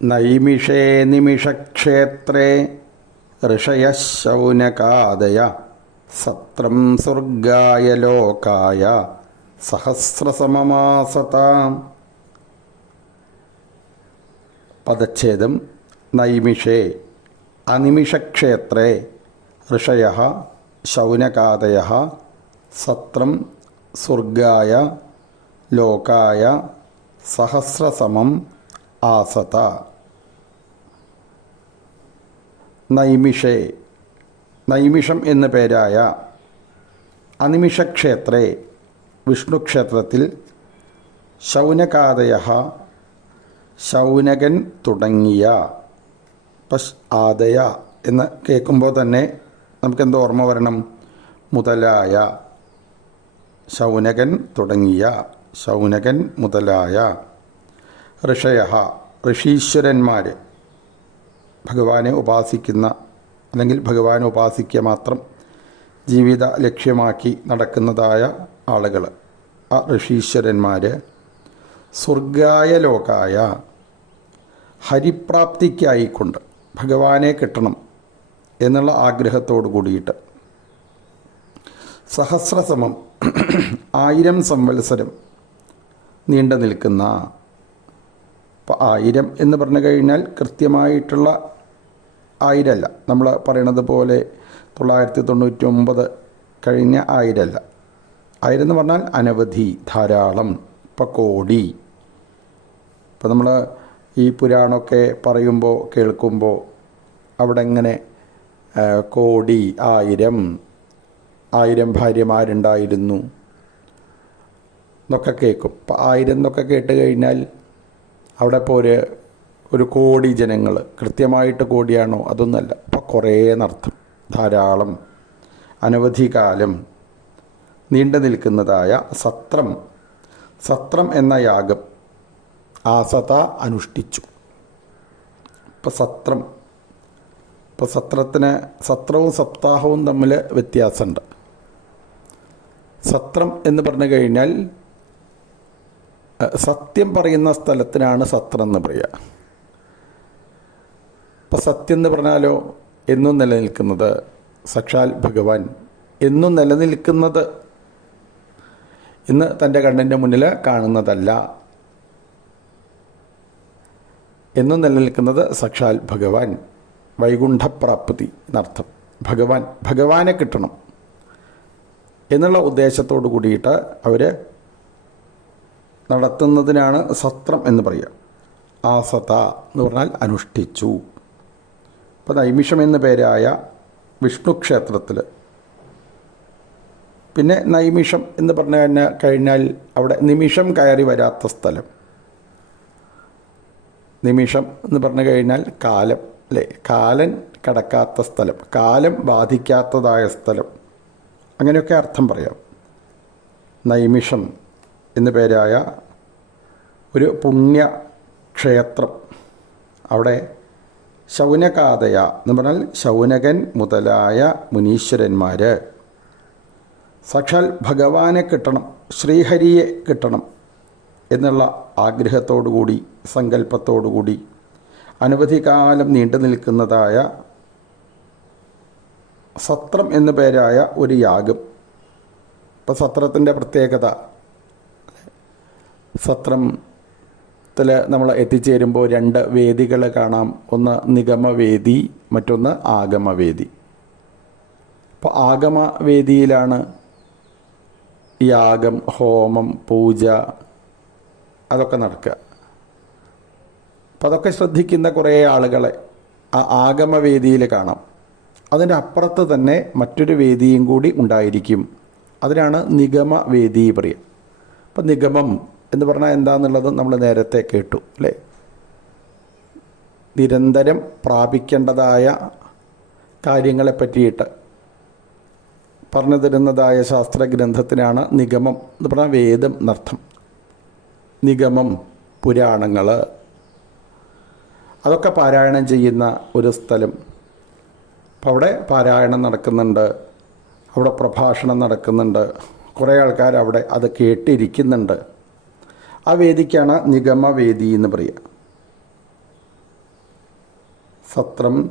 നൈമിഷേ നിമിഷക്ഷേത്രേ ഋഷയ ശൗനകാദയ സത്രം സ്വർഗായ ലോകായ സഹസ്രസമമാസതാം. പദച്ഛേദം നൈമിഷേ അനിമിഷക്ഷേത്രേ ഋഷയ ശൗനകാദയ സത്രം സ്വർഗായ ലോകായ സഹസ്രസമം ആസത. നൈമിഷേ. നൈമിഷം എന്ന പേരായ അനിമിഷക്ഷേത്രേ. വിഷ്ണുക്ഷേത്രത്തിൽ ശൗനകാദയ ശൗനകൻ തുടങ്ങിയ പശ് ആദയ എന്ന് കേൾക്കുമ്പോൾ തന്നെ നമുക്കെന്ത് ഓർമ്മ വരണം. മുതലായ ശൗനകൻ തുടങ്ങിയ ശൗനകൻ മുതലായ ഋഷയ ഋഷീശ്വരന്മാർ ഭഗവാനെ ഉപാസിക്കുന്ന അല്ലെങ്കിൽ ഭഗവാനെ ഉപാസിക്കുക മാത്രം ജീവിത ലക്ഷ്യമാക്കി നടക്കുന്നതായ ആളുകൾ ആ ഋഷീശ്വരന്മാർ സ്വർഗായ ലോകായ ഹരിപ്രാപ്തിക്കായിക്കൊണ്ട് ഭഗവാനെ കിട്ടണം എന്നുള്ള ആഗ്രഹത്തോടു കൂടിയിട്ട് സഹസ്രസമം ആയിരം സംവത്സരം നീണ്ടു നിൽക്കുന്ന അപ്പോൾ ആയിരം എന്ന് പറഞ്ഞു കഴിഞ്ഞാൽ കൃത്യമായിട്ടുള്ള ആയിരമല്ല നമ്മൾ പറയണത് പോലെ തൊള്ളായിരത്തി തൊണ്ണൂറ്റി ഒമ്പത് കഴിഞ്ഞ ആയിരമല്ല ആയിരം എന്ന് പറഞ്ഞാൽ അനവധി ധാരാളം ഇപ്പം കോടി. ഇപ്പം നമ്മൾ ഈ പുരാണമൊക്കെ പറയുമ്പോൾ കേൾക്കുമ്പോൾ അവിടെ ഇങ്ങനെ കോടി ആയിരം ആയിരം ഭാര്യമാരുണ്ടായിരുന്നു എന്നൊക്കെ കേൾക്കും. ഇപ്പം ആയിരം എന്നൊക്കെ കേട്ട് കഴിഞ്ഞാൽ അവിടെ ഇപ്പോൾ ഒരു ഒരു കോടി ജനങ്ങൾ കൃത്യമായിട്ട് കോടിയാണോ അതൊന്നല്ല. അപ്പോൾ കുറേ നർത്തം ധാരാളം അനവധി കാലം നീണ്ടു നിൽക്കുന്നതായ സത്രം. സത്രം എന്ന യാഗം ആസത അനുഷ്ഠിച്ചു. ഇപ്പം സത്രം ഇപ്പോൾ സത്രത്തിന് സത്രവും സപ്താഹവും തമ്മിൽ വ്യത്യാസമുണ്ട്. സത്രം എന്ന് പറഞ്ഞു കഴിഞ്ഞാൽ സത്യം പറയുന്ന സ്ഥലത്തിനാണ് സത്രം എന്ന് പറയുക ഇപ്പം സത്യം എന്ന് പറഞ്ഞാലോ എന്നും നിലനിൽക്കുന്നത് സക്ഷാൽ ഭഗവാൻ. എന്നും നിലനിൽക്കുന്നത് ഇന്ന് തന്റെ കണ്ണിന്റെ മുന്നിൽ കാണുന്നതല്ല. എന്നും നിലനിൽക്കുന്നത് സക്ഷാൽ ഭഗവാൻ. വൈകുണ്ഠപ്രാപ്തി എന്നർത്ഥം. ഭഗവാൻ ഭഗവാനെ കിട്ടണം. എന്നുള്ള ഉദ്ദേശത്തോടു കൂടിയിട്ട് അവർ നടത്തുന്നതിനാണ് സത്രം എന്ന് പറയുക. ആസത എന്ന് പറഞ്ഞാൽ അനുഷ്ഠിച്ചു. അപ്പോൾ നൈമിഷം എന്ന പേരായ വിഷ്ണു ക്ഷേത്രത്തിൽ പിന്നെ നൈമിഷം എന്ന് പറഞ്ഞു കഴിഞ്ഞാൽ കഴിഞ്ഞാൽ അവിടെ നിമിഷം കയറി വരാത്ത സ്ഥലം. നിമിഷം എന്ന് പറഞ്ഞു കഴിഞ്ഞാൽ കാലം അല്ലേ? കാലൻ കടക്കാത്ത സ്ഥലം കാലം ബാധിക്കാത്തതായ സ്ഥലം. അങ്ങനെയൊക്കെ അർത്ഥം പറയാം. നൈമിഷം എന്നു പേരായ ഒരു പുണ്യ ക്ഷേത്രം അവിടെ ശൗനകാതയ എന്ന് പറഞ്ഞാൽ ശൗനകൻ മുതലായ മുനീശ്വരന്മാർ സാക്ഷാൽ ഭഗവാനെ കിട്ടണം ശ്രീഹരിയെ കിട്ടണം എന്നുള്ള ആഗ്രഹത്തോടുകൂടി സങ്കല്പത്തോടുകൂടി അനവധി കാലം നീണ്ടു നിൽക്കുന്നതായ സത്രം എന്നു പേരായ ഒരു യാഗം. ഇപ്പം സത്രത്തിന്റെ പ്രത്യേകത സത്രത്തിൽ നമ്മൾ എത്തിച്ചേരുമ്പോൾ രണ്ട് വേദികൾ കാണാം. ഒന്ന് നിഗമവേദി മറ്റൊന്ന് ആഗമവേദി. അപ്പോൾ ആഗമവേദിയിലാണ് യാഗം ഹോമം പൂജ അതൊക്കെ നടക്കുക. അപ്പം അതൊക്കെ ശ്രദ്ധിക്കുന്ന കുറേ ആളുകളെ ആ ആഗമവേദിയിൽ കാണാം. അതിന്റെ അപ്പുറത്ത് തന്നെ മറ്റൊരു വേദിയും കൂടി ഉണ്ടായിരിക്കും. അതിനാണ് നിഗമവേദി പറയുക. അപ്പം നിഗമം എന്ന് പറഞ്ഞാൽ എന്താണെന്നുള്ളത് നമ്മൾ നേരത്തെ കേട്ടു അല്ലേ? നിരന്തരം പ്രാപിക്കേണ്ടതായ കാര്യങ്ങളെ പറ്റിയിട്ട് പറഞ്ഞു തരുന്നതായ ശാസ്ത്രഗ്രന്ഥത്തിനാണ് നിഗമം എന്ന് പറഞ്ഞാൽ വേദം എന്നർത്ഥം. നിഗമം പുരാണങ്ങൾ അതൊക്കെ പാരായണം ചെയ്യുന്ന ഒരു സ്ഥലം. അപ്പോൾ അവിടെ പാരായണം നടക്കുന്നുണ്ട് അവിടെ പ്രഭാഷണം നടക്കുന്നുണ്ട്. കുറേ ആൾക്കാർ അവിടെ അത് കേട്ടിരിക്കുന്നുണ്ട്. ആ വേദിക്കാണ് നിഗമവേദി എന്ന് പറയുക. സത്രം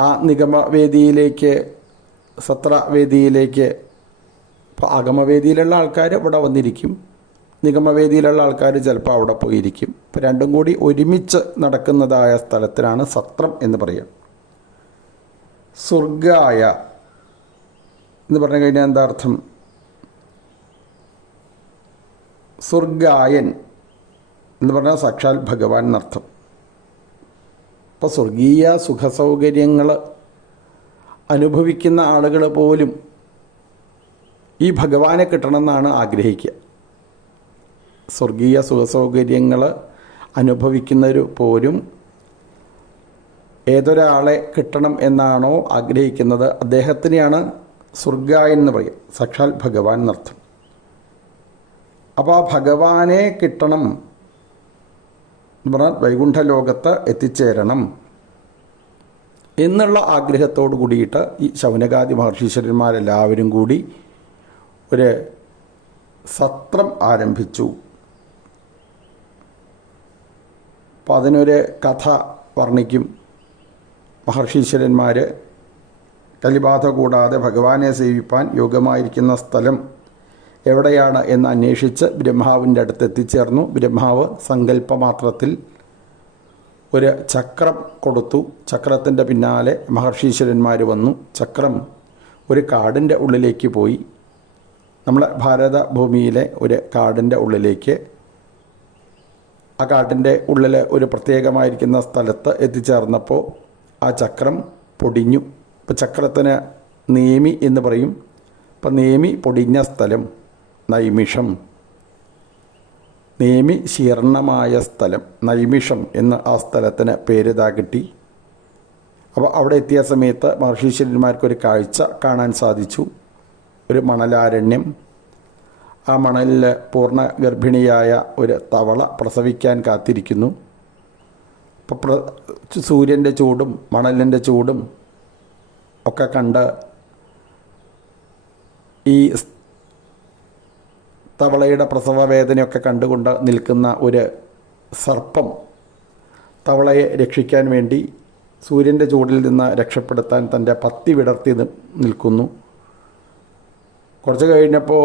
ആ നിഗമവേദിയിലേക്ക് സത്രവേദിയിലേക്ക് ഇപ്പോൾ അഗമവേദിയിലുള്ള ആൾക്കാർ ഇവിടെ വന്നിരിക്കും. നിഗമവേദിയിലുള്ള ആൾക്കാർ ചിലപ്പോൾ അവിടെ പോയിരിക്കും. ഇപ്പോൾ രണ്ടും കൂടി ഒരുമിച്ച് നടക്കുന്നതായ സ്ഥലത്തിനാണ് സത്രം എന്ന് പറയുക. സ്വർഗായ എന്ന് പറഞ്ഞു കഴിഞ്ഞാൽ എന്താ അർത്ഥം? സ്വർഗായൻ എന്ന് പറഞ്ഞാൽ സാക്ഷാൽ ഭഗവാൻ എന്നർത്ഥം. അപ്പോൾ സ്വർഗീയ സുഖസൗകര്യങ്ങൾ അനുഭവിക്കുന്ന ആളുകൾ പോലും ഈ ഭഗവാനെ കിട്ടണമെന്നാണ് ആഗ്രഹിക്കുക. സ്വർഗീയ സുഖസൗകര്യങ്ങൾ അനുഭവിക്കുന്നവർ പോലും ഏതൊരാളെ കിട്ടണം എന്നാണോ ആഗ്രഹിക്കുന്നത് അദ്ദേഹത്തിനെയാണ് സ്വർഗായൻ എന്ന് പറയുക. സാക്ഷാൽ ഭഗവാൻ എന്നർത്ഥം. അപ്പോൾ ആ ഭഗവാനെ കിട്ടണം എന്ന് പറഞ്ഞാൽ വൈകുണ്ഠലോകത്ത് എത്തിച്ചേരണം എന്നുള്ള ആഗ്രഹത്തോട് കൂടിയിട്ട് ഈ ശൗനകാദി മഹർഷീശ്വരന്മാരെല്ലാവരും കൂടി ഒരു സത്രം ആരംഭിച്ചു. അപ്പം അതിനൊരു കഥ വർണിക്കും. മഹർഷീശ്വരന്മാർ കലിബാധ കൂടാതെ ഭഗവാനെ സേവിപ്പാൻ യോഗമായിരിക്കുന്ന സ്ഥലം എവിടെയാണ് എന്ന് അന്വേഷിച്ച് ബ്രഹ്മാവിന്റെ അടുത്ത് എത്തിച്ചേർന്നു. ബ്രഹ്മാവ് സങ്കല്പമാത്രത്തിൽ ഒരു ചക്രം കൊടുത്തു. ചക്രത്തിന്റെ പിന്നാലെ മഹർഷീശ്വരന്മാർ വന്നു. ചക്രം ഒരു കാടിന്റെ ഉള്ളിലേക്ക് പോയി. നമ്മളെ ഭാരത ഭൂമിയിലെ ഒരു കാടിന്റെ ഉള്ളിലേക്ക് ആ കാട്ടിന്റെ ഉള്ളിൽ ഒരു പ്രത്യേകമായിരിക്കുന്ന സ്ഥലത്ത് എത്തിച്ചേർന്നപ്പോൾ ആ ചക്രം പൊടിഞ്ഞു. ഇപ്പോൾ ചക്രത്തിന് നേമി എന്ന് പറയും. ഇപ്പം നേമി പൊടിഞ്ഞ സ്ഥലം. നൈമിഷം. നേമി ശീർണമായ സ്ഥലം നൈമിഷം എന്ന് ആ സ്ഥലത്തിന് പേരിതാ കിട്ടി. അപ്പോൾ അവിടെ എത്തിയ സമയത്ത് മഹർഷീശ്വരന്മാർക്കൊരു കാഴ്ച കാണാൻ സാധിച്ചു. ഒരു മണലാരണ്യം. ആ മണലിൽ പൂർണ ഗർഭിണിയായ ഒരു തവള പ്രസവിക്കാൻ കാത്തിരിക്കുന്നു. അപ്പോൾ പ്ര സൂര്യന്റെ ചൂടും മണലിന്റെ ചൂടും ഒക്കെ കണ്ട് ഈ തവളയുടെ പ്രസവ വേദനയൊക്കെ കണ്ടുകൊണ്ട് നിൽക്കുന്ന ഒരു സർപ്പം തവളയെ രക്ഷിക്കാൻ വേണ്ടി സൂര്യന്റെ ചൂടിൽ നിന്ന് രക്ഷപ്പെടുത്താൻ തന്റെ പത്തി വിടർത്തി നിൽക്കുന്നു. കുറച്ച് കഴിഞ്ഞപ്പോൾ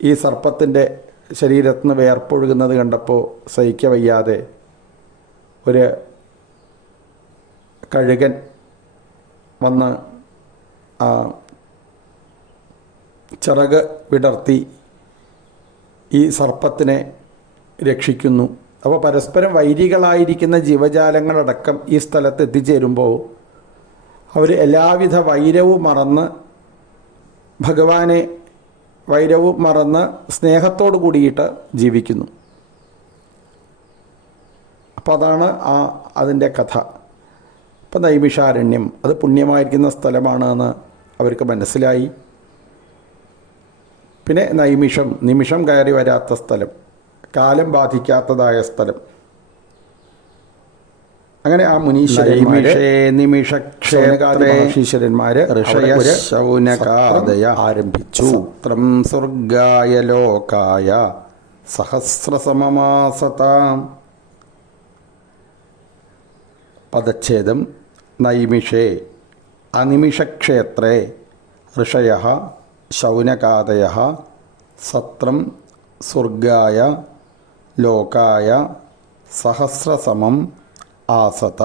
ഈ സർപ്പത്തിന്റെ ശരീരത്തിൽ നിന്ന് വേർപ്പൊഴുകുന്നത് കണ്ടപ്പോൾ സഹിക്ക വയ്യാതെ ഒരു കഴുകൻ വന്ന് ചിറക് വിടർത്തി ഈ സർപ്പത്തിനെ രക്ഷിക്കുന്നു. അപ്പോൾ പരസ്പരം വൈരികളായിരിക്കുന്ന ജീവജാലങ്ങളടക്കം ഈ സ്ഥലത്ത് എത്തിച്ചേരുമ്പോൾ അവർ എല്ലാവിധ വൈരവും മറന്ന് ഭഗവാനെ വൈരവും മറന്ന് സ്നേഹത്തോട് കൂടിയിട്ട് ജീവിക്കുന്നു. അപ്പോൾ അതാണ് ആ അതിന്റെ കഥ. അപ്പം നൈമിഷാരണ്യം അത് പുണ്യമായിരിക്കുന്ന സ്ഥലമാണ് എന്ന് അവർക്ക് മനസ്സിലായി. പിന്നെ നൈമിഷം നിമിഷം കയറി വരാത്ത സ്ഥലം കാലം ബാധിക്കാത്തതായ സ്ഥലം. അങ്ങനെ ആ മുനീശ്വരന്മാരെ ആരംഭിച്ചു. സത്രം സ്വർഗായ ലോകായ സഹസ്രസമമാസതാം. പദച്ഛേദം നൈമിഷേ അനിമിഷക്ഷേത്രേ ഋഷയ ശൗനകാദയ സത്രം സ്വർഗായ ലോകായ സഹസ്രസമം ആസത.